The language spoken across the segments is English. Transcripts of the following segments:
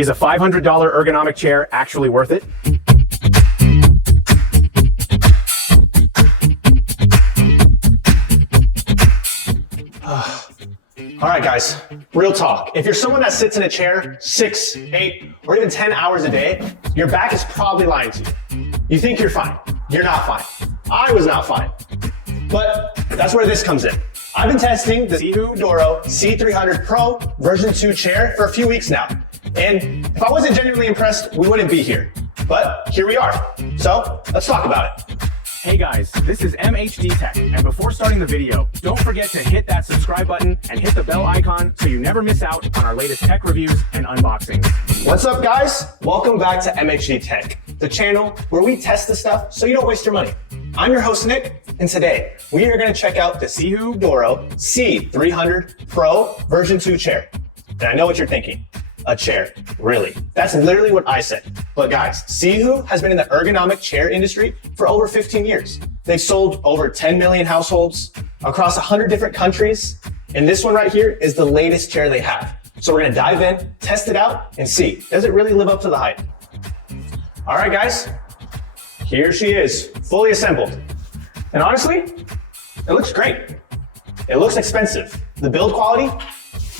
Is a $500 ergonomic chair actually worth it? All right, guys, real talk. If you're someone that sits in a chair 6, 8, or even 10 hours a day, your back is probably lying to you. You think you're fine. You're not fine. I was not fine. But that's where this comes in. I've been testing the Sihoo Doro C300 Pro V2 chair for a few weeks now. And if I wasn't genuinely impressed, we wouldn't be here. But here we are. So let's talk about it. Hey guys, this is MHD Tech, and before starting the video, don't forget to hit that subscribe button and hit the bell icon so you never miss out on our latest tech reviews and unboxings. What's up, guys? Welcome back to MHD Tech, the channel where we test the stuff so you don't waste your money. I'm your host, Nick, and today we are going to check out the Sihoo Doro C300 Pro V2 chair. And I know what you're thinking. A chair, really? That's literally what I said. But guys, Sihoo has been in the ergonomic chair industry for over 15 years. They've sold over 10 million households across 100 different countries. And this one right here is the latest chair they have. So we're gonna dive in, test it out, and see, does it really live up to the hype? All right, guys, here she is, fully assembled. And honestly, it looks great. It looks expensive. The build quality,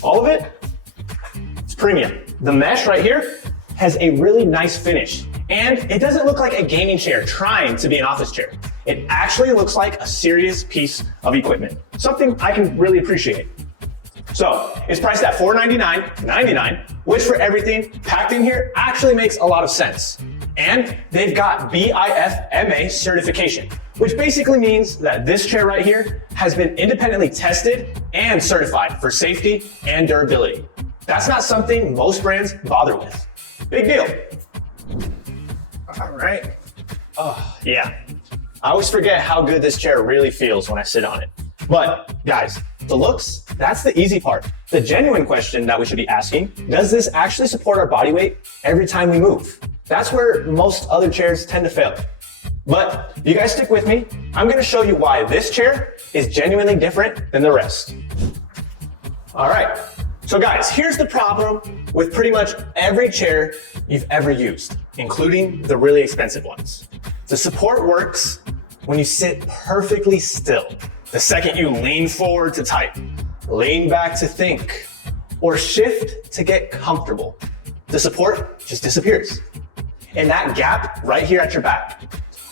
all of it, premium. The mesh right here has a really nice finish, and it doesn't look like a gaming chair trying to be an office chair. It actually looks like a serious piece of equipment, something I can really appreciate. So it's priced at $499.99, which for everything packed in here actually makes a lot of sense. And they've got BIFMA certification, which basically means that this chair right here has been independently tested and certified for safety and durability. That's not something most brands bother with. Big deal. All right. Oh, yeah. I always forget how good this chair really feels when I sit on it. But guys, the looks, that's the easy part. The genuine question that we should be asking, does this actually support our body weight every time we move? That's where most other chairs tend to fail. But you guys stick with me. I'm gonna show you why this chair is genuinely different than the rest. All right. So guys, here's the problem with pretty much every chair you've ever used, including the really expensive ones. The support works when you sit perfectly still. The second you lean forward to type, lean back to think, or shift to get comfortable, the support just disappears. And that gap right here at your back,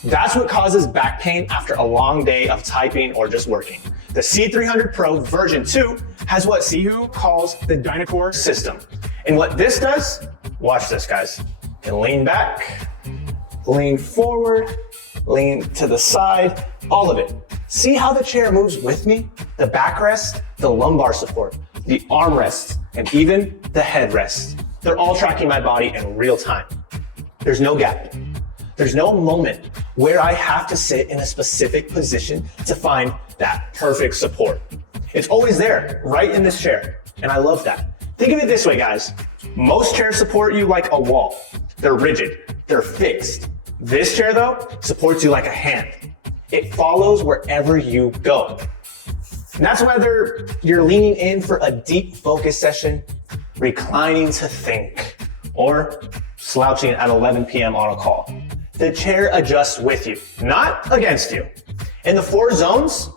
that's what causes back pain after a long day of typing or just working. The C300 Pro V2 has what Sihoo calls the Dynacore system. And what this does, watch this guys, you can lean back, lean forward, lean to the side, all of it. See how the chair moves with me? The backrest, the lumbar support, the armrests, and even the headrest. They're all tracking my body in real time. There's no gap. There's no moment where I have to sit in a specific position to find that perfect support. It's always there, right in this chair. And I love that. Think of it this way, guys. Most chairs support you like a wall. They're rigid, they're fixed. This chair though, supports you like a hand. It follows wherever you go. And that's whether you're leaning in for a deep focus session, reclining to think, or slouching at 11 p.m. on a call. The chair adjusts with you, not against you. In the 4 zones,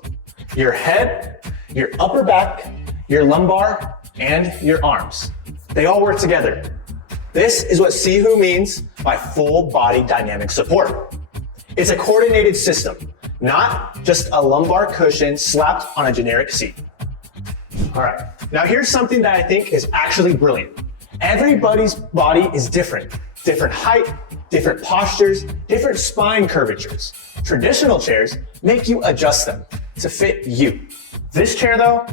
your head, your upper back, your lumbar, and your arms. They all work together. This is what Sihoo means by full body dynamic support. It's a coordinated system, not just a lumbar cushion slapped on a generic seat. All right, now here's something that I think is actually brilliant. Everybody's body is different. Different height, different postures, different spine curvatures. Traditional chairs make you adjust them to fit you. This chair though,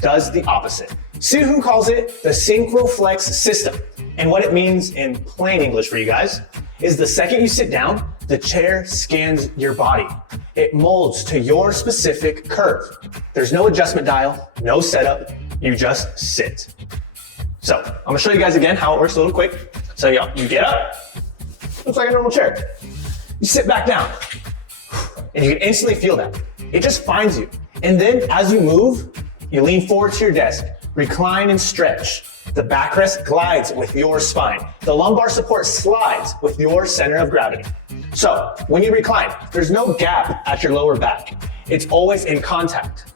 does the opposite. Sihoo calls it the SynchroFlex system. And what it means in plain English for you guys is the second you sit down, the chair scans your body. It molds to your specific curve. There's no adjustment dial, no setup, you just sit. So I'm gonna show you guys again how it works a little quick. So you get up, looks like a normal chair. You sit back down, and you can instantly feel that. It just finds you. And then as you move, you lean forward to your desk, recline and stretch. The backrest glides with your spine. The lumbar support slides with your center of gravity. So when you recline, there's no gap at your lower back. It's always in contact.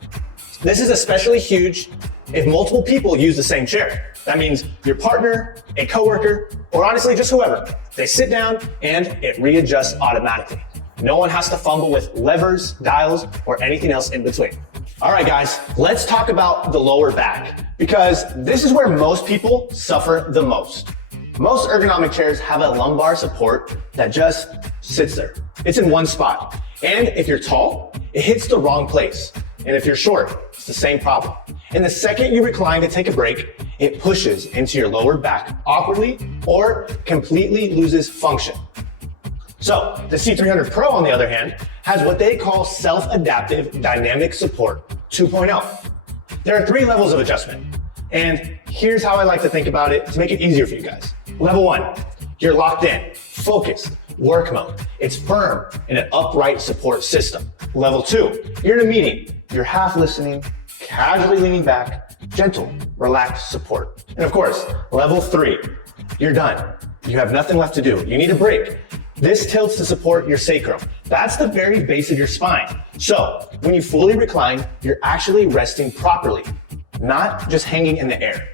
This is especially huge if multiple people use the same chair. That means your partner, a coworker, or honestly just whoever. They sit down and it readjusts automatically. No one has to fumble with levers, dials, or anything else in between. All right, guys, let's talk about the lower back because this is where most people suffer the most. Most ergonomic chairs have a lumbar support that just sits there. It's in one spot. And if you're tall, it hits the wrong place. And if you're short, it's the same problem. And the second you recline to take a break, it pushes into your lower back awkwardly or completely loses function. So the C300 Pro, on the other hand, has what they call self-adaptive dynamic support 2.0. There are 3 levels of adjustment. And here's how I like to think about it to make it easier for you guys. Level 1, you're locked in, focused, work mode. It's firm in an upright support system. Level 2, you're in a meeting. You're half listening, casually leaning back, gentle, relaxed support. And of course, level 3, you're done. You have nothing left to do. You need a break. This tilts to support your sacrum. That's the very base of your spine. So when you fully recline, you're actually resting properly, not just hanging in the air.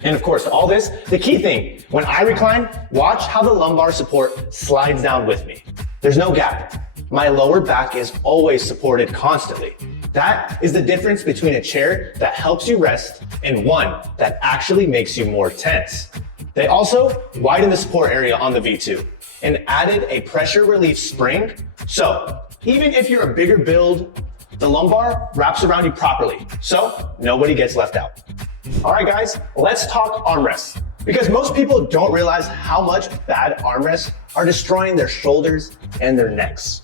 And of course, all this, the key thing, when I recline, watch how the lumbar support slides down with me. There's no gap. My lower back is always supported constantly. That is the difference between a chair that helps you rest and one that actually makes you more tense. They also widened the support area on the V2 and added a pressure relief spring. So even if you're a bigger build, the lumbar wraps around you properly, so nobody gets left out. All right, guys, let's talk armrests. Because most people don't realize how much bad armrests are destroying their shoulders and their necks.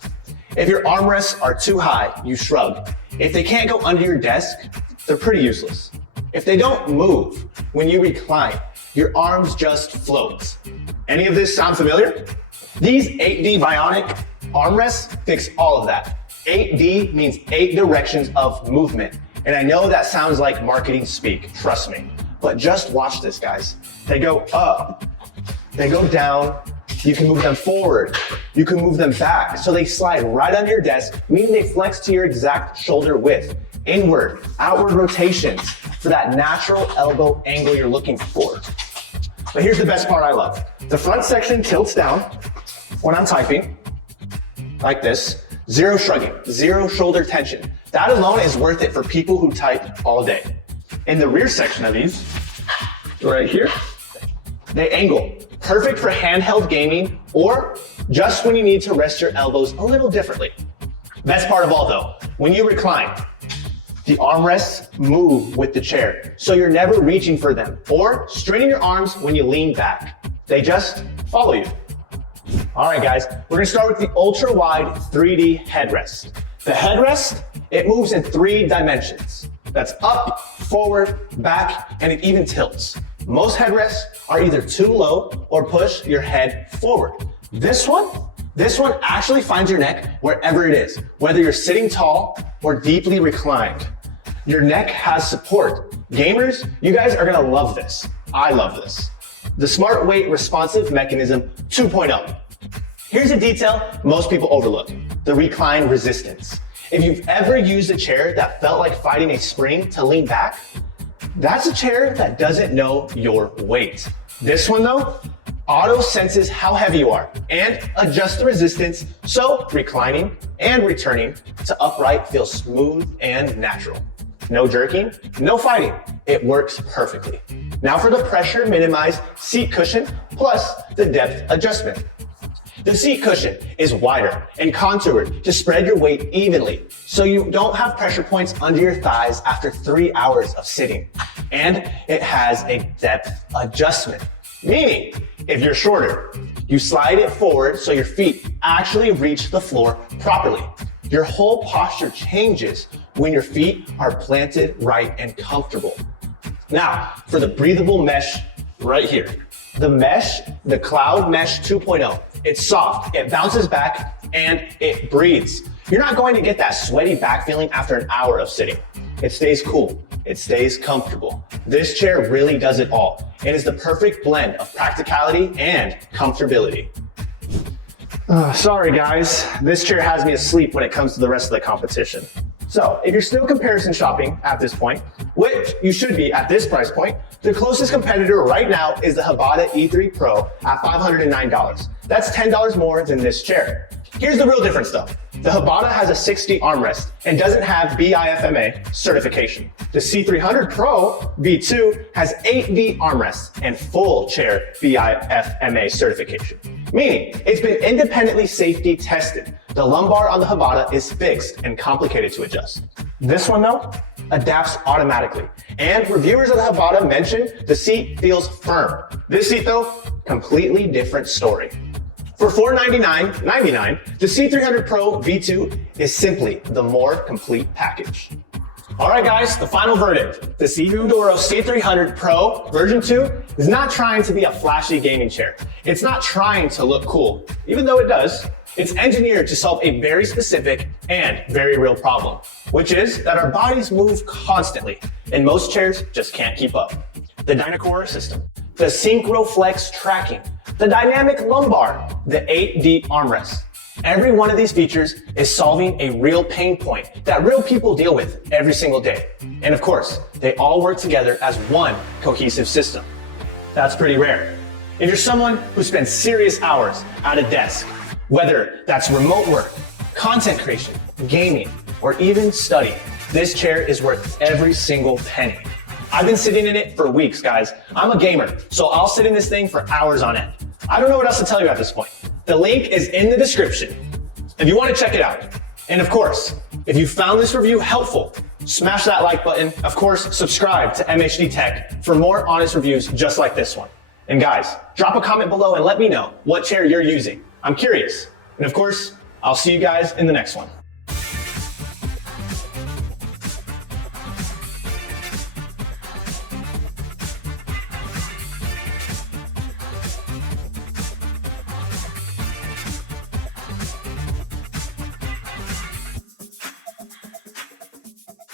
If your armrests are too high, you shrug. If they can't go under your desk, they're pretty useless. If they don't move when you recline, your arms just float. Any of this sound familiar? These 8D Bionic armrests fix all of that. 8D means 8 directions of movement. And I know that sounds like marketing speak, trust me. But just watch this, guys. They go up, they go down, you can move them forward, you can move them back. So they slide right under your desk, meaning they flex to your exact shoulder width. Inward, outward rotations for that natural elbow angle you're looking for. But here's the best part I love. The front section tilts down when I'm typing, like this. Zero shrugging, zero shoulder tension. That alone is worth it for people who type all day. In the rear section of these, right here, they angle. Perfect for handheld gaming or just when you need to rest your elbows a little differently. Best part of all though, when you recline, the armrests move with the chair, so you're never reaching for them or straining your arms when you lean back. They just follow you. All right, guys, we're gonna start with the ultra-wide 3D headrest. The headrest, it moves in 3 dimensions. That's up, forward, back, and it even tilts. Most headrests are either too low or push your head forward. This one actually finds your neck wherever it is, whether you're sitting tall or deeply reclined. Your neck has support. Gamers, you guys are gonna love this. I love this. The Smart Weight Responsive Mechanism 2.0. Here's a detail most people overlook, the recline resistance. If you've ever used a chair that felt like fighting a spring to lean back, that's a chair that doesn't know your weight. This one though, auto senses how heavy you are and adjusts the resistance so reclining and returning to upright feels smooth and natural. No jerking, no fighting. It works perfectly. Now for the pressure minimized seat cushion plus the depth adjustment. The seat cushion is wider and contoured to spread your weight evenly so you don't have pressure points under your thighs after 3 hours of sitting. And it has a depth adjustment, meaning if you're shorter, you slide it forward so your feet actually reach the floor properly. Your whole posture changes when your feet are planted right and comfortable. Now, for the breathable mesh right here. The mesh, the Cloud Mesh 2.0. It's soft, it bounces back, and it breathes. You're not going to get that sweaty back feeling after an hour of sitting. It stays cool, it stays comfortable. This chair really does it all and is the perfect blend of practicality and comfortability. Sorry guys, this chair has me asleep when it comes to the rest of the competition. So if you're still comparison shopping at this point, which you should be at this price point, the closest competitor right now is the Habata E3 Pro at $509. That's $10 more than this chair. Here's the real difference though. The Habata has a 6D armrest and doesn't have BIFMA certification. The C300 Pro V2 has 8D armrests and full chair BIFMA certification, meaning it's been independently safety tested. The lumbar on the Habata is fixed and complicated to adjust. This one though, adapts automatically. And reviewers of the Habata mentioned the seat feels firm. This seat though, completely different story. For $499.99, the C300 Pro V2 is simply the more complete package. All right guys, the final verdict. The Sihoo Doro C300 Pro version 2 is not trying to be a flashy gaming chair. It's not trying to look cool, even though it does. It's engineered to solve a very specific and very real problem, which is that our bodies move constantly, and most chairs just can't keep up. The Dynacore system, the SynchroFlex tracking, the dynamic lumbar, the 8D armrest. Every one of these features is solving a real pain point that real people deal with every single day. And of course, they all work together as one cohesive system. That's pretty rare. If you're someone who spends serious hours at a desk, whether that's remote work, content creation, gaming, or even studying, this chair is worth every single penny. I've been sitting in it for weeks, guys. I'm a gamer, so I'll sit in this thing for hours on end. I don't know what else to tell you at this point. The link is in the description if you want to check it out. And of course, if you found this review helpful, smash that like button. Of course, subscribe to MHD Tech for more honest reviews just like this one. And guys, drop a comment below and let me know what chair you're using. I'm curious. And of course, I'll see you guys in the next one.